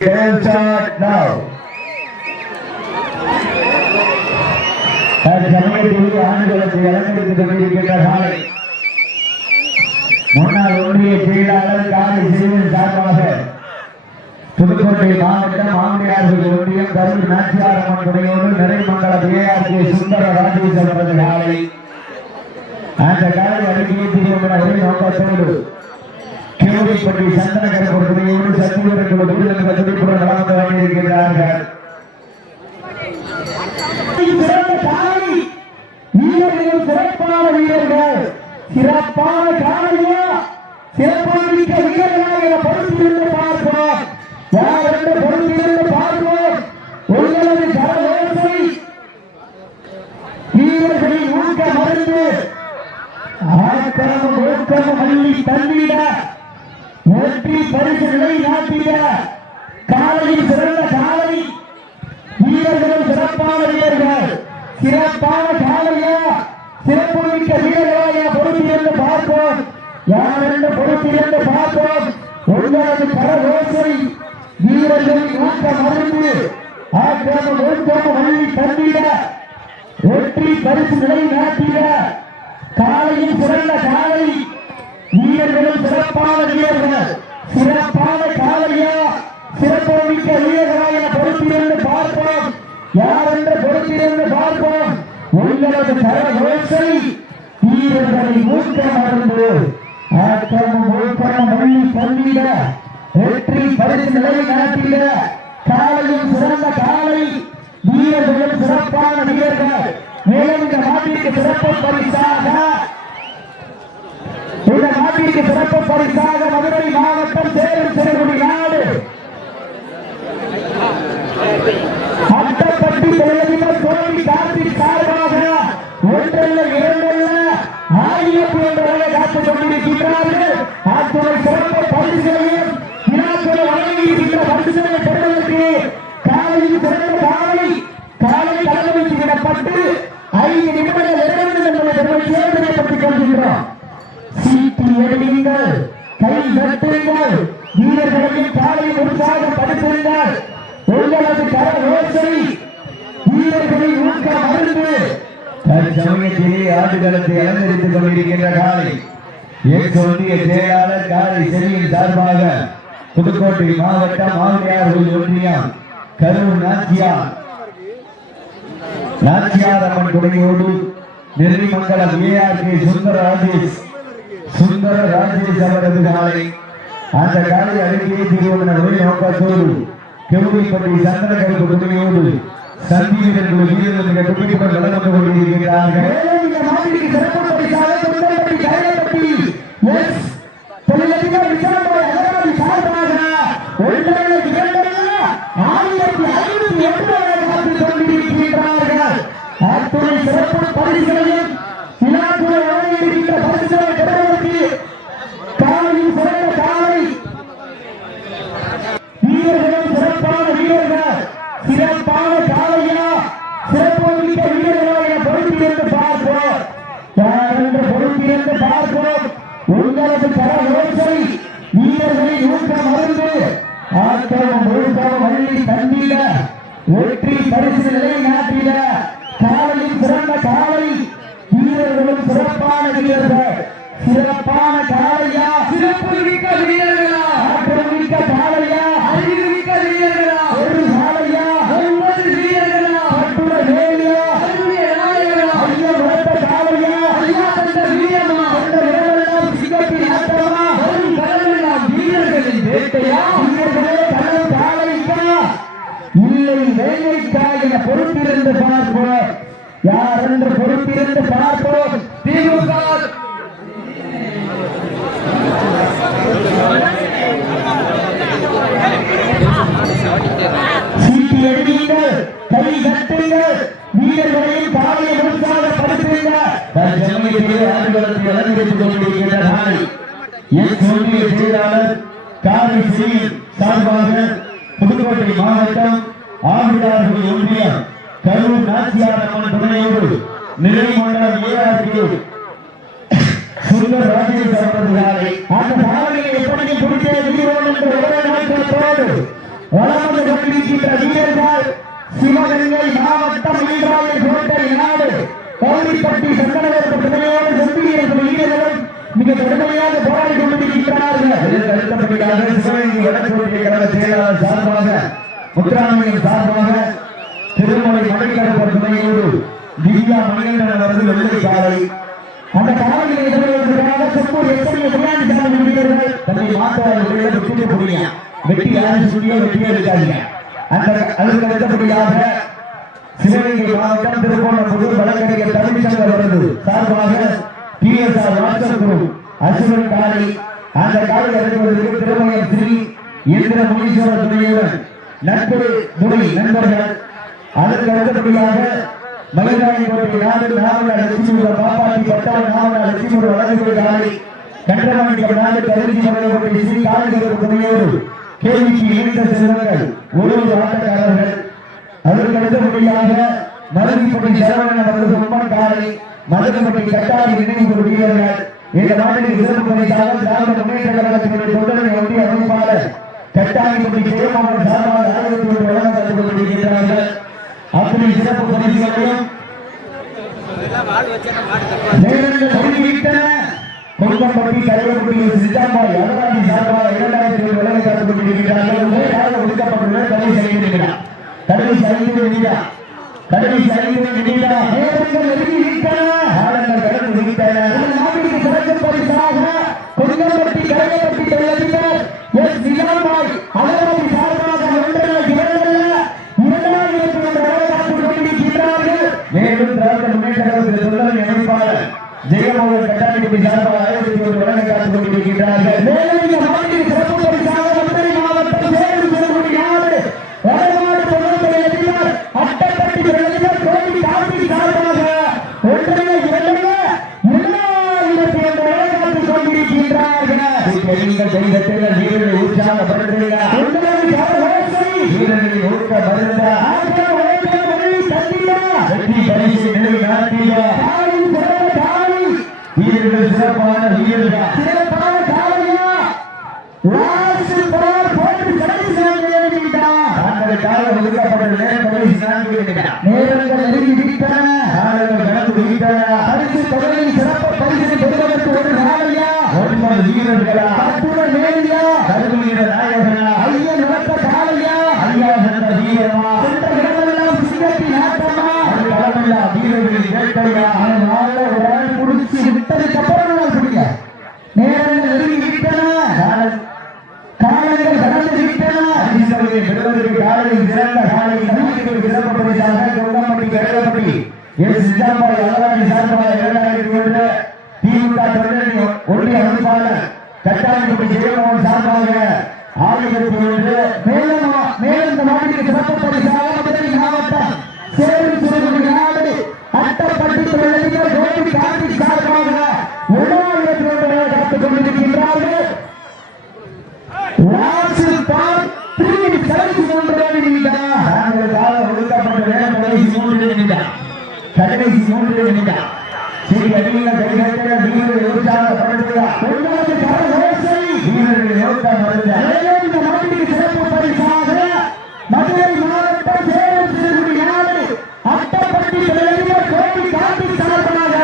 Can start now. சமயத்தில் ஆண்டுகளுக்கு இலக்கெடுத்துக் கொண்டிருக்கின்ற காலை முன்னாள் ஒன்றிய செயலாளர் காலை சிறுவன் சார்பாக புதுக்கோட்டை மாவட்டம் மாமியார்கள் ஒன்றியம் கரூர் நாச்சியாரம்மன் துணையோடு நிறைமங்கல ஏஆர்கே சுந்தர ராஜேஷ் அவரது காலை அந்த காலை அடிக்கடி ஒரே நோக்கத்தோடு கேள்விப்பட்டி சந்தனகர துணையோடு சத்தியவர்கள் வீரர்கள் துடிப்புடன் வளர்ந்து கொண்டிருக்கிறார்கள். வீரர்கள் சிறப்பான வீரர்கள், சிறப்பான காலையா சிறப்பான வீரர்களாக பொறுத்திருந்து பார்ப்போம். யார் என்று பொறுத்திருந்து பார்ப்போம். உங்களது கரவேசை வீரர்களின் ஊக்க மருந்து ஆக்கமும் ஊக்கமும் அள்ளி தந்திட வெற்றி பரிசுகளை நாட்டிட காலையில் சிறந்த காலை வீரர்களும் சிறப்பான வீரர்கள், சிறப்பான காலையா சிறப்புமிக்க வீரர்களாக பொறுத்திருந்து பார்ப்போம். யார் என்று பொறுத்திருந்து பார்ப்போம். உங்களது கரவேசை வீரர்களின் ஊக்க மருந்து ஆக்கிரமம் ஊக்கமும் அள்ளி தந்திட வெற்றி பரிசுகளை நாட்டிட காலையில் சிறந்த காலை வீரர்களும் சிறப்பான வீரர்கள், சிறப்பான காலையா சிறப்புமிக்க வீரர்களாக பொறுத்திருந்து பார்ப்போம். யார் என்று பொறுத்திருந்து பார்ப்போம். உங்களது கரவேசை வீரர்களை ஊக்க மருந்து ஆக்கமும் ஊக்கமும் அள்ளி தந்திட வெற்றி பரிசுகளை நாட்டிட காலையில் சிறந்த காலை வீரர்களும் சிறப்பான வீரர்கள். மேலும் இந்த நாட்டிற்கு சிறப்பு பரிசாக மதுரை மாவட்டம் சேலம் சிறுகுடி நாடு அட்டப்பட்டி தொழிலதிபர் கோவி கார்த்திக் சார்பாக ஒன்றல்ல இரண்டல்ல 1000 காத்துக் கொண்டிருக்கிறார்கள். அத்துறை சிறப்பு பரிசுகளையும் வினாக்களை வழங்கியிருக்கின்ற பரிசுகளை பெறுவதற்கு காலையில் சிறந்த காலை தலைமைக்கு விடப்பட்டு 5 நிமிடங்கள் இடைவெளி என்பதை பெருமைப்படுத்திக் கொள்கின்றோம். சீட்டி எழுதுங்கள், கை தட்டுங்கள், வீரர்களையும் காலையில் உற்சாகப்படுத்துங்கள். உங்களது கரவேசை வீரர்களின் ஊக்க மருந்து தற்சமயத்திலே ஆடுகளத்தை அலங்கரித்துக் கொண்டிருக்கின்ற காலை ஒன்றிய செயலாளர் காலை செல்வியின் சார்பாக புதுக்கோட்டை மாவட்டம் மாமியார்கள் ஒன்றியம் கரூர் நாச்சியாரம்மன் துணையோடு நெல்லிமங்கலம் ஏஆர்கே சுந்தர ராஜேஷ் அவரது காலை அந்த காலை அருகே திருவண்ணாமலை நோக்கத்தோடு கேள்விப்பட்டி சந்தனகருக்கு துணையோடு சந்தீவர்கள் வீரர்கள் துடிப்புடன் வளர்ந்து கொண்டிருக்கிறார்கள். அத்துறை சிறப்பு பரிசுகளையும் விழாக்குழு வழங்கியிருக்கின்ற பரிசுகளை பெறுவதற்கு காலையில் சிறந்த காலை வீரர்களும் சிறப்பான வீரர்கள், சிறப்பான காலையா சிறப்புமிக்க வீரர்களாக பொறுத்திருந்து பார்ப்போம். யார் என்று பொறுத்திருந்து பார்ப்போம். உங்களது கரவேசை வீரர்களின் ஊக்க மருந்து ஆக்கமும் ஊக்கமும் அள்ளி தந்திட வெற்றி பரிசுகளை நாட்டிட காலையில் சிறந்த காலை வீரர்களும் சிறப்பான வீரர்கள், சிறப்பான காலையா சிறப்புமிக்க வீரர்களா ஆக்கிரமிக்க காலையா அறிவுமிக்க வீரர்களா ஒரு காலையா 9 வீரர்களா பட்டுட வேலியா ஐயா வளர்த்த காலையா ஐயா தந்த வீரமா அந்த வீரர்களெல்லாம் சிங்கத்தின் ஆட்டமா ஒரு கடலெல்லாம் வீரர்களின் வேட்டையா வீரர்களே கடல் காலைக்கா இல்லை வேலைக்கா என பொறுத்திருந்து பார்ப்போம். யார் என்று பொறுத்திருந்து பார்ப்போம். திமுக சீட்டி எழுதியுங்கள், கை தட்டுங்கள், வீரர்களையும் காலையை உற்சாகப்படுத்துங்கள். ஆண்டுகளத்தை அலங்கரித்துக் கொண்டிருக்கின்ற நாளை ஒன்றிய செயலாளர் காலை சிறியில் சார்பாக புதுக்கோட்டை மாவட்டம் ஆவிடார்கள் ஒன்றியம் கரூர் நாச்சியாரம்மன் துணையோடு நிறைமங்கலம் ஏஆர்கே சுந்தர ராஜேஷ் அவரது காலை அந்த காலையை எப்படி பிடித்தே வீரோடு என்று ஒரே நாட்களோடு வளர்ந்து கொண்டிருக்கின்ற வீரர்கள் சிவகங்கை மாவட்டம் ஈராவில் கோட்டை நாடு கவுளிப்பட்டி சங்கரவேற்பு துணையோடு செம்பியர்கள் வீரர்களும் மிக கடுமையாக போராடி கொண்டிருக்கிறார்கள். அடுத்தபடியாக சிவகங்கை வடக்கோட்டை கழக செயலாளர் சார்பாக முத்துராமலிங்கம் சார்பாக திருமலை மலைக்கடற்பர் துணையோடு திவ்யா மணிகண்டன் அவர்கள் வெள்ளை காலை அந்த காலையை எதிர்கொள்வதற்காக செப்பூர் எத்தனை விளையாட்டு சாதனை வீரர்கள் தன்னை மாற்றாளர்களை வெற்றி புரிய வெற்றி யாரும் சொல்லியோ வெற்றியே இருக்காங்க. அந்த அதுக்கு அடுத்தபடியாக சிவகங்கை மாவட்டம் திருக்கோணம்புதூர் வழக்கறிஞர் தமிழ்ச்சங்கர் அவரது சார்பாக TSR வாட்ஸ்அப் குரூப் அசுரன் காலை அந்த காலை இறங்குவதற்கு திருமயம் ஸ்ரீ இந்திர முனீஸ்வரர் துணையுடன் நட்பு துணை நண்பர்கள். அதற்கு அடுத்தபடியாக மயிலாடுதுறை நாடு நாவலர் லட்சுமிபுரம் பாப்பாட்டி பட்டவன் நாவலர் லட்சுமிபுரம் வழக்கு காலை கண்டமாணிக்கம் நாடு கருதி மலைப்பட்டி ஸ்ரீ காளிகர் துணையோடு கேள்விக்கு இணைந்த செல்வங்கள் ஒரு ஆட்டக்காரர்கள். அதற்கு அடுத்தபடியாக மருதிப்பட்டி சரவணன் அவரது உம்மன் காலை மதுரப்பட்டி கட்டாரி நினைவு வீரர்கள். இந்த நாட்டில் சிறப்பு பரிசாக திராவிட முன்னேற்ற கழகத்தினுடைய தொடர்பை ஒட்டி அமைப்பாளர் கட்டாரிப்பட்டி ஜெயமோகன் சார்பாக ஆயிரத்தி வழங்கப்பட்டுக் கொண்டிருக்கிறார்கள். அப்படி சிறப்பு பரிசுகளையும் கொங்கம்பட்டி கரையப்பட்டி சித்தாம்பாய் அகராஜி சார்பாக 2000 வழங்கப்பட்டுக் கொண்டிருக்கிறார்கள். ஒதுக்கப்பட்டுள்ள கடைசி 5 நிமிடம் கடைசி 5 நிமிடம் கடைசி 5 நிமிடம் நேரங்கள் நெருங்கிவிட்டன. காலங்கள் கடந்து விட்டன. நாட்டிற்கு சிறப்பு பரிசாக கொங்கம்பட்டி கரையப்பட்டி தொழிலதிபர் எஸ் சித்தாம்பாய் அகராஜி சார்பாக 2000 கொண்டிருக்கிறார்கள். மேலும் திராவிட முன்னேற்ற கழகத்தில் தொடர்பு அமைப்பாளர் ஜெயமோகன் கட்டாரிப்பட்டி சார்பாக 1001 வழங்க காத்துக் கொண்டிருக்கிறார்கள். மேலும் இந்த நாட்டில் சிறப்பு பரிசாக மதுரை மாவட்டம் சேலம் செல்லுபடி நாடு வடநாடு தொழில்துறை அதிபர் அட்டப்பட்டி தொழிலதிபர் கோடி கார்த்திக் சார்பாக 1-2-2000 வழங்க காத்துக் கொண்டிருக்கிறார்கள். நீங்கள் செய்த வீரர்களை உற்சாகப்படுத்துகிறார். வீரர்களை ஊக்க மருந்த வெற்றி பரிசு நிலை நாட்டிய வீரர்கள் சிறப்பான வீரர்கள் சிறப்பான காலையா காலம் ஒதுக்கப்பட்ட நேரம் நேரங்கள் நெருங்கிவிட்டன. காலங்கள் கடந்து விட்டன. பரிசு தொடரில் சிறப்பு பரிசு பெறுவதற்கு ஒரு காலையா 9 வீரர்களா 10 மேலியா கருவீர நாயகனா ஐயா நடத்த காலையா ஐயா நடத்த வீரமா சென்ற இடமெல்லாம் சிங்கத்தின் ஆட்டமா களமெல்லா வீரர்களின் வேட்டையா அதனால ஒரு ஆள் குடிச்சு விட்டதுக்கு அப்புறம் பிடிக்க நேரங்கள் நெருங்கிவிட்டன. காலங்கள் கடந்து விட்டன. பரிசுகளை பெறுவதற்கு காலையில் சிறந்த காலை தமிழகத்தில் சிறப்பு பரிசாக கொங்கம்பட்டி கரையப்பட்டி எஸ் சித்தாம்பாய் அகராஜி சார்பாக 2001 திமுக தொண்டரணி ஒன்றிய அமைப்பாளர் கட்டாரிப்பட்டி ஜெயமோகன் சார்பாக 1001. மேலும் இந்த நாட்டிற்கு சிறப்பு பரிசாக மதுரை மாவட்டம் சேலம் சிறுகுடி நாடு அட்டப்பட்டி தொழிலதிபர் கோடி கார்த்திக் சார்பாக 1001 காத்துக் கொண்டிருக்கின்றார்கள். ஒதுக்கப்பட்ட நேரம் கடைசி 3 நிமிடம் கடைசி 3 நிமிடம் சரி அடிமையாக கைகட்ட வீரர்கள் உற்சாகப்படுத்துகிறார். வீரர்கள் யோகப்படுத்த இந்த நாட்டிற்கு சிறப்பு பரிசாக மதுரை மாவட்டம் சேலம் சிறுகுடி நாடு அட்டப்பட்டி தொழிலதிபர் கோடி கார்த்திக் சார்பாக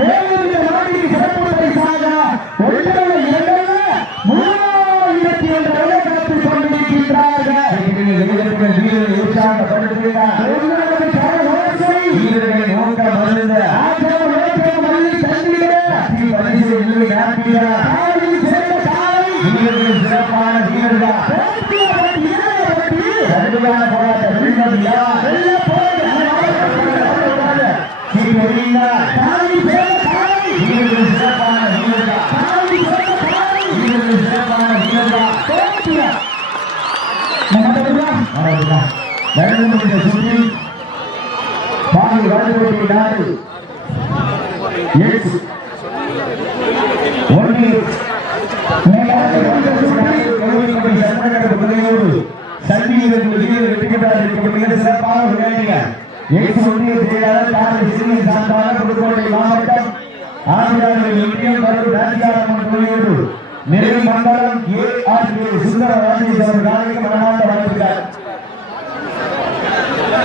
மேலும் இந்த நாட்டிற்கு சிறப்பு பரிசாக 1-2-3001 காத்துக் கொண்டிருக்கின்றார்கள். வீரர்கள் உற்சாகப்படுத்துகிறார். வீரர்களை நோக்க மருந்த வீரர்கள் சிறப்பான வீரர்கள் புதுக்கோட்டை மாவட்டம் ஆந்திராவில் நிறைமங்கலம் ARK சுந்தர ராஜேஸ்வரர் காலைக்கு மனமார்ந்த வாழ்த்துக்கள்.